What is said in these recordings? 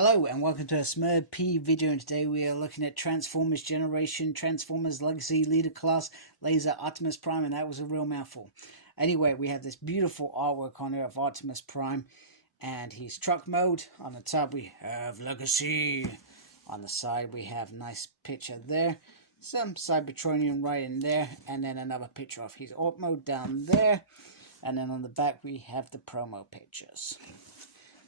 Hello and welcome to a Smurd P video, and today we are looking at Transformers Generation, Transformers Legacy, Leader Class, Laser, Optimus Prime, and that was a real mouthful. Anyway, we have this beautiful artwork on here of Optimus Prime, and he's truck mode. On the top we have Legacy. On the side we have a nice picture there, some Cybertronian right in there, and then another picture of his art mode down there, and then on the back we have the promo pictures.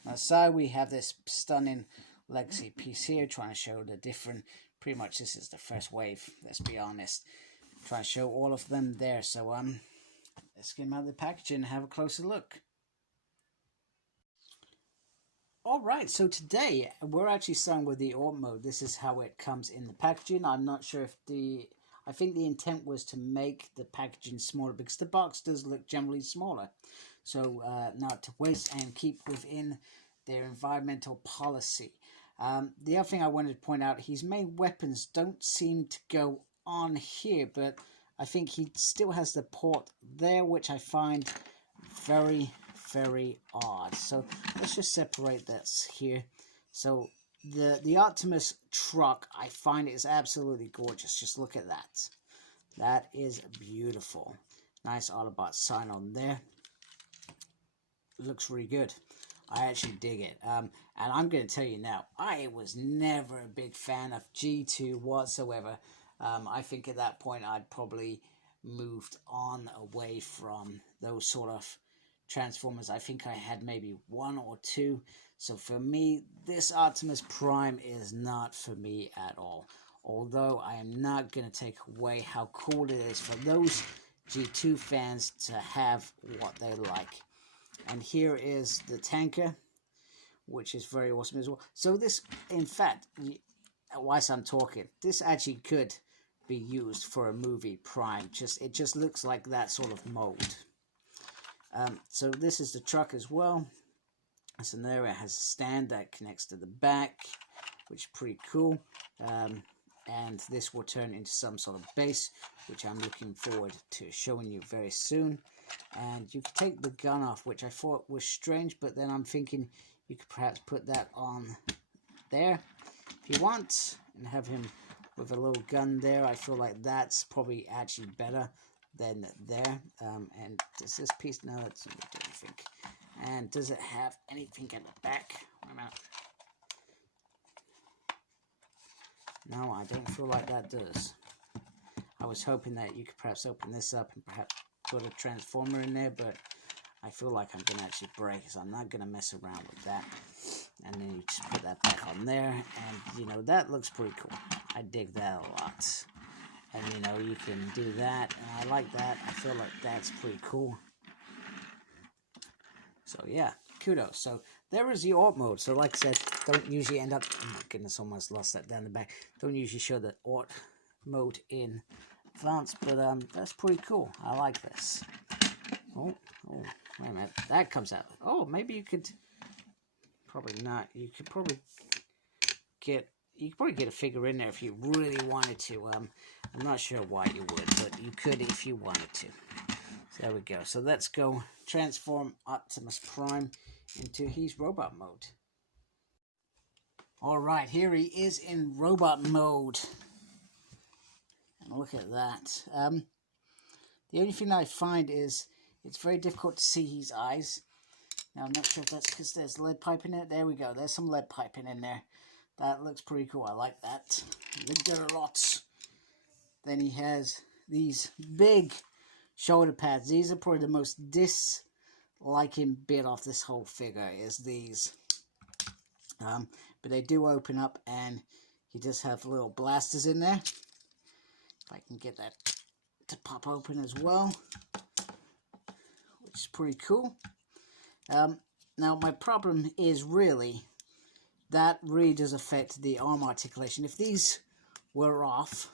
On the side we have this stunning Legacy piece here, trying to show the different, pretty much this is the first wave, let's be honest. Trying to show all of them there, so let's get them out of the packaging and have a closer look. Alright, so today we're actually starting with the art mode. This is how it comes in the packaging. I'm not sure if I think the intent was to make the packaging smaller, because the box does look generally smaller. So not to waste and keep within their environmental policy. The other thing I wanted to point out, his main weapons don't seem to go on here, but I think he still has the port there, which I find very, very odd. So let's just separate this here. So the Optimus truck, I find it is absolutely gorgeous. Just look at that. That is beautiful. Nice Autobot sign on there. Looks really good. I actually dig it. And I'm going to tell you now, I was never a big fan of G2 whatsoever. I think at that point I'd probably moved on away from those sort of Transformers. I think I had maybe one or two. So for me, this Optimus Prime is not for me at all. Although I am not going to take away how cool it is for those G2 fans to have what they like. And here is the tanker, which is very awesome as well. So this, in fact, whilst I'm talking, this actually could be used for a movie Prime. It just looks like that sort of mold. So this is the truck as well. So there it has a stand that connects to the back, which is pretty cool. And this will turn into some sort of base, which I'm looking forward to showing you very soon. And you can take the gun off, which I thought was strange, but then I'm thinking you could perhaps put that on there if you want, and have him with a little gun there. I feel like that's probably actually better than there. And does this piece, no, it doesn't do anything. And does it have anything at the back? Wait a minute. No, I don't feel like that does. I was hoping that you could perhaps open this up and perhaps put a transformer in there, but I feel like I'm going to actually break it, so I'm not going to mess around with that. And then you just put that back on there, and you know, that looks pretty cool. I dig that a lot. And you know, you can do that, and I like that. I feel like that's pretty cool. So yeah, kudos. So there is the art mode. So like I said, don't usually end up, oh my goodness, almost lost that down the back. Don't usually show the art mode in advance, but that's pretty cool. I like this. Oh, wait a minute. That comes out. Oh, maybe you could, probably not. You could probably get a figure in there if you really wanted to. I'm not sure why you would, but you could if you wanted to. So there we go. So let's go transform Optimus Prime into his robot mode. Alright, here he is in robot mode. And look at that. The only thing I find is it's very difficult to see his eyes. Now I'm not sure if that's because there's lead pipe in it. There we go. There's some lead piping in there. That looks pretty cool. I like that. I like that a lot. Then he has these big shoulder pads. These are probably the most disliking bit of this whole figure is these. But they do open up, and he does have little blasters in there. If I can get that to pop open as well, which is pretty cool. Now my problem is really that really does affect the arm articulation. If these were off,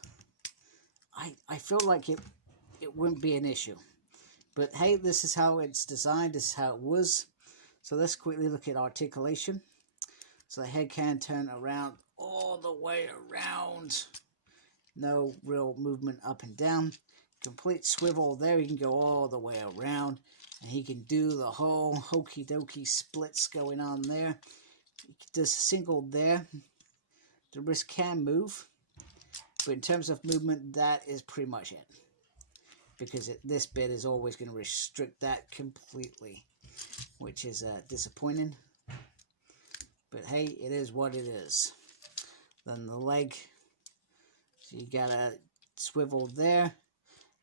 I feel like it wouldn't be an issue. But hey, this is how it's designed. This is how it was. So let's quickly look at articulation. So the head can turn around all the way around. No real movement up and down. Complete swivel there. He can go all the way around. And he can do the whole hokey dokey splits going on there. there's a single there. The wrist can move, but in terms of movement, that is pretty much it. Because this bit is always going to restrict that completely, which is disappointing. But hey, it is what it is. Then the leg, so you gotta swivel there,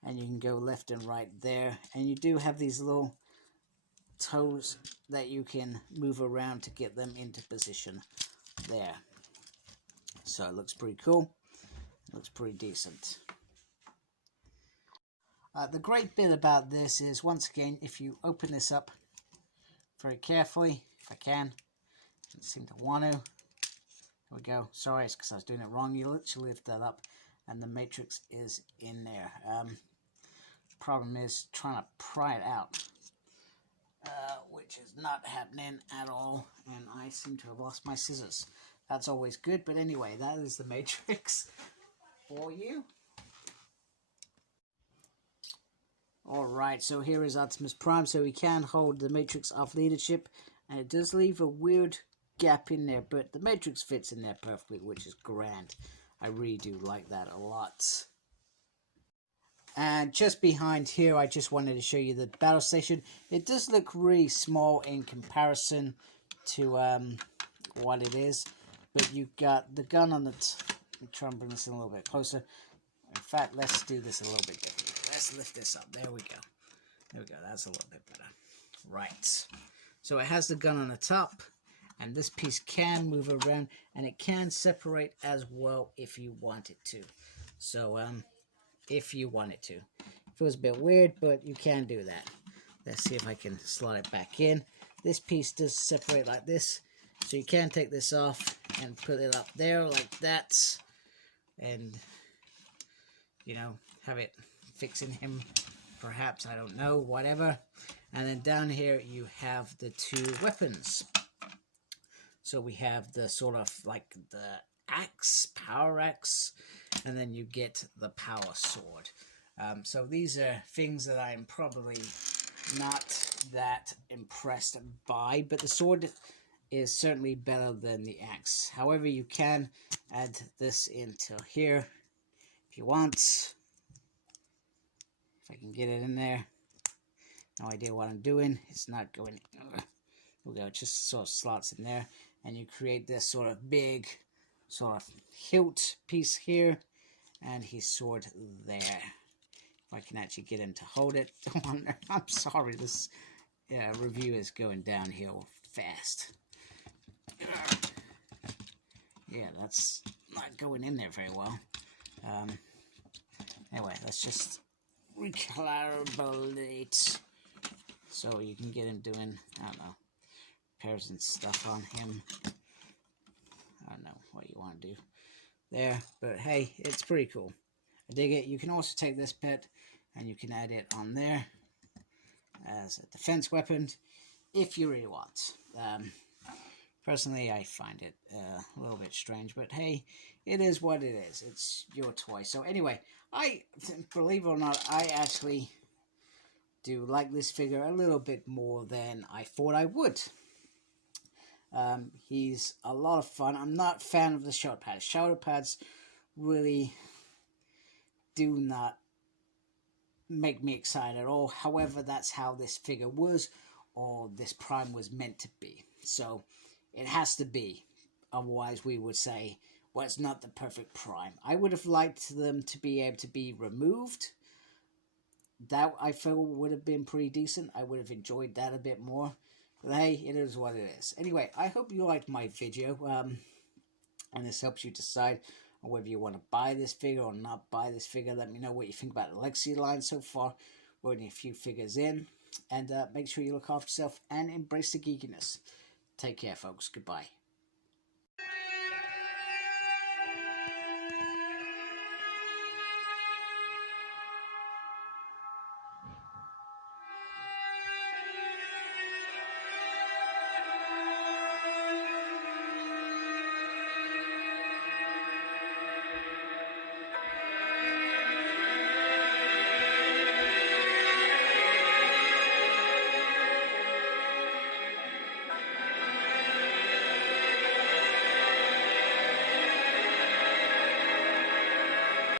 and you can go left and right there. And you do have these little toes that you can move around to get them into position there. So it looks pretty cool. It looks pretty decent. The great bit about this is, once again, if you open this up very carefully, if I can, I don't seem to want to. There we go. Sorry, it's because I was doing it wrong. You literally lift that up, and the matrix is in there. Problem is trying to pry it out, which is not happening at all, and I seem to have lost my scissors. That's always good, but anyway, that is the matrix for you. Alright, so here is Optimus Prime, so he can hold the matrix of leadership, and it does leave a weird gap in there, but the matrix fits in there perfectly, which is grand. I really do like that a lot. And just behind here, I just wanted to show you the battle station. It does look really small in comparison to what it is, but you've got the gun on the let me try and bring this in a little bit closer. In fact, let's do this a little bit differently. Let's lift this up. There we go. There we go. That's a little bit better. Right. So it has the gun on the top, and this piece can move around, and it can separate as well if you want it to. So, if you want it to. It feels a bit weird, but you can do that. Let's see if I can slide it back in. This piece does separate like this, so you can take this off and put it up there like that, and, you know, have it fixing him, perhaps, I don't know, whatever. And then down here you have the two weapons. So we have the sort of like the axe, power axe, and then you get the power sword. So these are things that I'm probably not that impressed by, but the sword is certainly better than the axe. However, you can add this into here if you want. If I can get it in there. No idea what I'm doing. It's not going. There we go. It just sort of slots in there, and you create this sort of big, sort of hilt piece here, and his sword there. If I can actually get him to hold it. I'm sorry, this review is going downhill fast. Yeah, that's not going in there very well. Anyway, let's just recalibrate so you can get him doing, I don't know, repairs and stuff on him. I don't know what you want to do there, but hey, it's pretty cool. I dig it. You can also take this bit and you can add it on there as a defense weapon if you really want. Personally, I find it a little bit strange, but hey, it is what it is. It's your toy. So anyway, believe it or not, I actually do like this figure a little bit more than I thought I would. He's a lot of fun. I'm not a fan of the shoulder pads. Shoulder pads really do not make me excited at all. However, that's how this figure was, or this Prime was meant to be. So it has to be. Otherwise, we would say, well, it's not the perfect Prime. I would have liked them to be able to be removed. That, I feel, would have been pretty decent. I would have enjoyed that a bit more. But hey, it is what it is. Anyway, I hope you liked my video. And this helps you decide on whether you want to buy this figure or not buy this figure. Let me know what you think about the Legacy line so far. We're only a few figures in. And make sure you look after yourself and embrace the geekiness. Take care, folks. Goodbye.